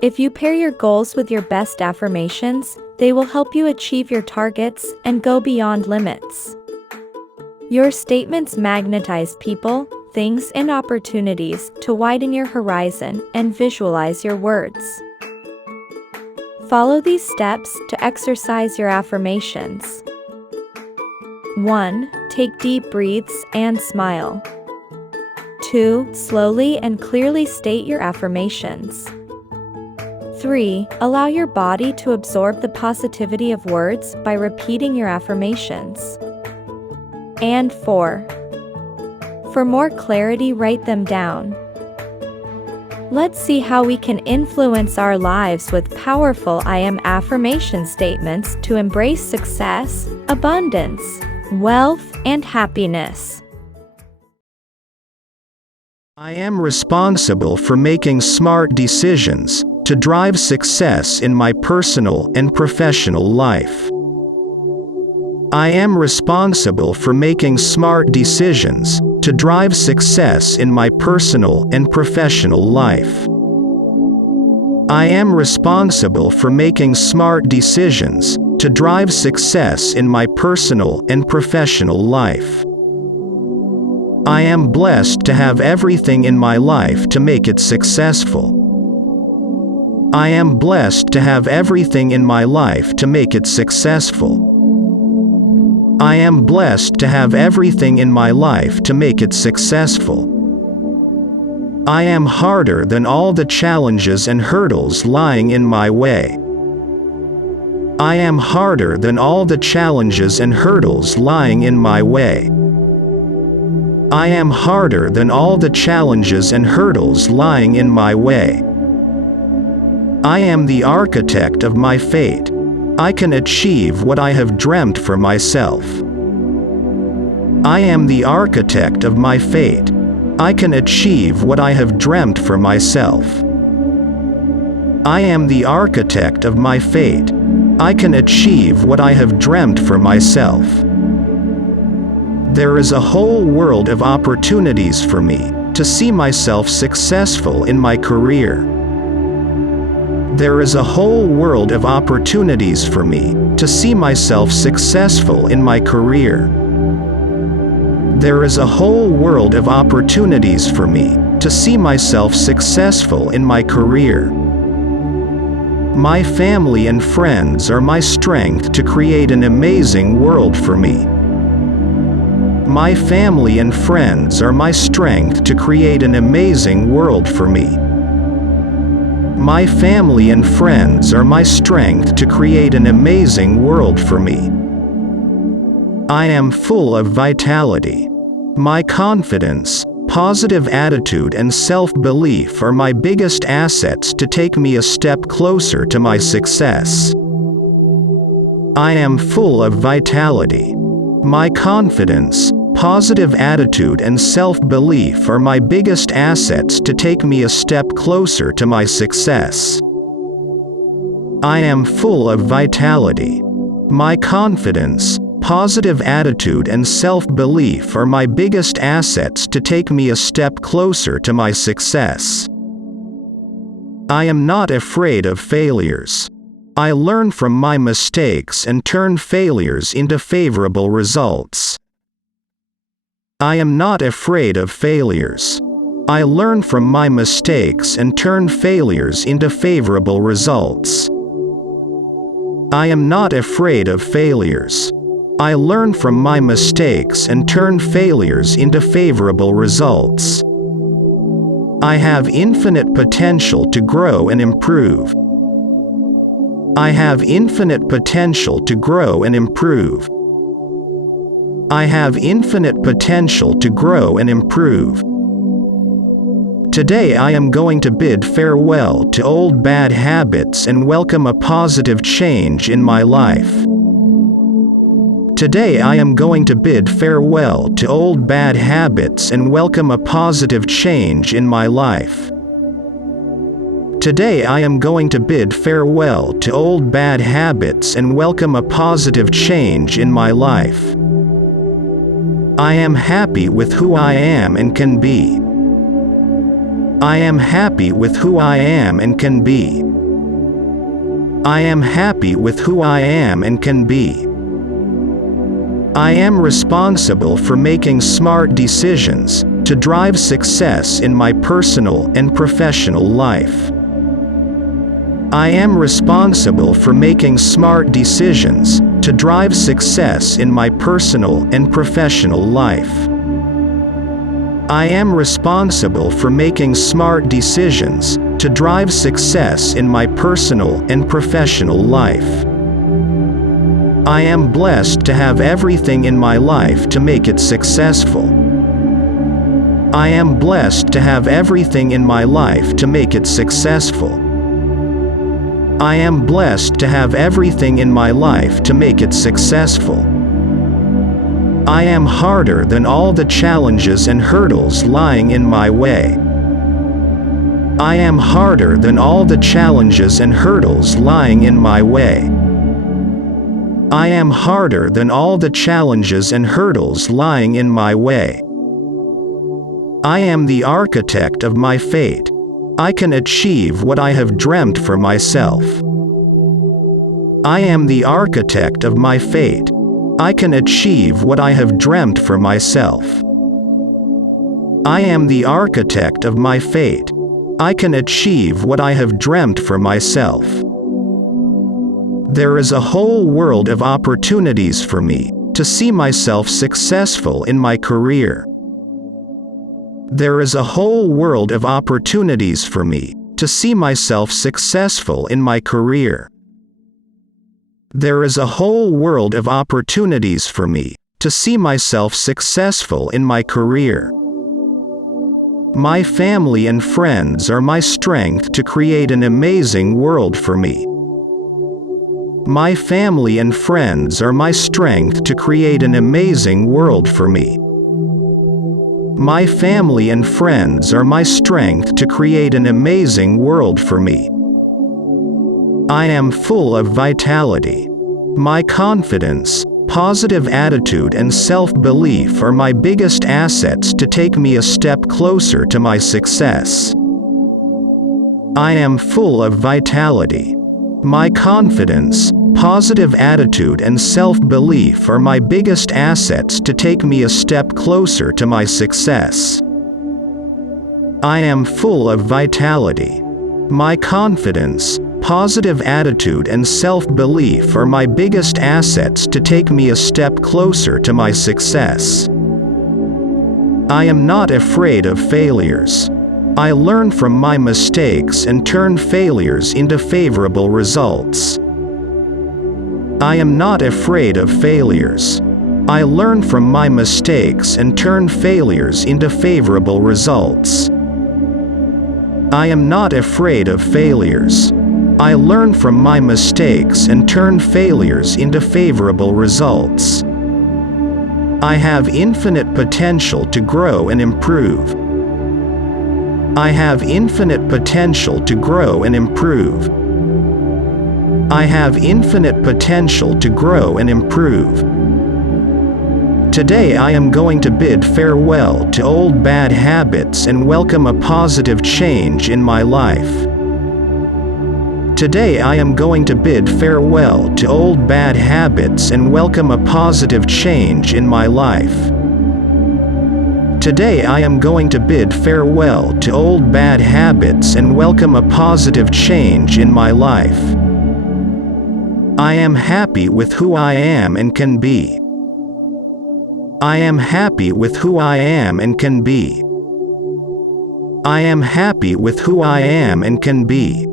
If you pair your goals with your best affirmations, they will help you achieve your targets and go beyond limits. Your statements magnetize people, things, and opportunities to widen your horizon and visualize your words. Follow these steps to exercise your affirmations. 1. Take deep breaths and smile. 2. Slowly and clearly state your affirmations. 3. Allow your body to absorb the positivity of words by repeating your affirmations. And 4. For more clarity, write them down. Let's see how we can influence our lives with powerful I am affirmation statements to embrace success, abundance, wealth, and happiness. I am responsible for making smart decisions to drive success in my personal and professional life. I am responsible for making smart decisions to drive success in my personal and professional life. I am responsible for making smart decisions to drive success in my personal and professional life. I am blessed to have everything in my life to make it successful. I am blessed to have everything in my life to make it successful. I am blessed to have everything in my life to make it successful. I am harder than all the challenges and hurdles lying in my way. I am harder than all the challenges and hurdles lying in my way. I am harder than all the challenges and hurdles lying in my way. I am the architect of my fate. I can achieve what I have dreamt for myself. I am the architect of my fate. I can achieve what I have dreamt for myself. I am the architect of my fate. I can achieve what I have dreamt for myself. There is a whole world of opportunities for me to see myself successful in my career. There is a whole world of opportunities for me to see myself successful in my career. There is a whole world of opportunities for me to see myself successful in my career. My family and friends are my strength to create an amazing world for me. My family and friends are my strength to create an amazing world for me. My family and friends are my strength to create an amazing world for me. I am full of vitality. My confidence, positive attitude, and self-belief are my biggest assets to take me a step closer to my success. I am full of vitality. My confidence, positive attitude, and self-belief are my biggest assets to take me a step closer to my success. I am full of vitality. My confidence, positive attitude, and self-belief are my biggest assets to take me a step closer to my success. I am not afraid of failures. I learn from my mistakes and turn failures into favorable results. I am not afraid of failures. I learn from my mistakes and turn failures into favorable results. I am not afraid of failures. I learn from my mistakes and turn failures into favorable results. I have infinite potential to grow and improve. I have infinite potential to grow and improve. I have infinite potential to grow and improve. Today I am going to bid farewell to old bad habits and welcome a positive change in my life. Today I am going to bid farewell to old bad habits and welcome a positive change in my life. Today I am going to bid farewell to old bad habits and welcome a positive change in my life. I am happy with who I am and can be. I am happy with who I am and can be. I am happy with who I am and can be. I am responsible for making smart decisions to drive success in my personal and professional life. I am responsible for making smart decisions to drive success in my personal and professional life. I am responsible for making smart decisions to drive success in my personal and professional life. I am blessed to have everything in my life to make it successful. I am blessed to have everything in my life to make it successful. I am blessed to have everything in my life to make it successful. I am harder than all the challenges and hurdles lying in my way. I am harder than all the challenges and hurdles lying in my way. I am harder than all the challenges and hurdles lying in my way. I am the architect of my fate. I can achieve what I have dreamt for myself. I am the architect of my fate. I can achieve what I have dreamt for myself. I am the architect of my fate. I can achieve what I have dreamt for myself. There is a whole world of opportunities for me to see myself successful in my career. There is a whole world of opportunities for me to see myself successful in my career. There is a whole world of opportunities for me to see myself successful in my career. My family and friends are my strength to create an amazing world for me. My family and friends are my strength to create an amazing world for me. My family and friends are my strength to create an amazing world for me. I am full of vitality. My confidence, positive attitude and self-belief are my biggest assets to take me a step closer to my success. I am full of vitality. My confidence, positive attitude and self-belief are my biggest assets to take me a step closer to my success. I am full of vitality. My confidence, positive attitude and self-belief are my biggest assets to take me a step closer to my success. I am not afraid of failures. I learn from my mistakes and turn failures into favorable results. I am not afraid of failures. I learn from my mistakes and turn failures into favorable results. I am not afraid of failures. I learn from my mistakes and turn failures into favorable results. I have infinite potential to grow and improve. I have infinite potential to grow and improve. I have infinite potential to grow and improve. Today I am going to bid farewell to old bad habits and welcome a positive change in my life. Today I am going to bid farewell to old bad habits and welcome a positive change in my life. Today I am going to bid farewell to old bad habits and welcome a positive change in my life. I am happy with who I am and can be. I am happy with who I am and can be. I am happy with who I am and can be.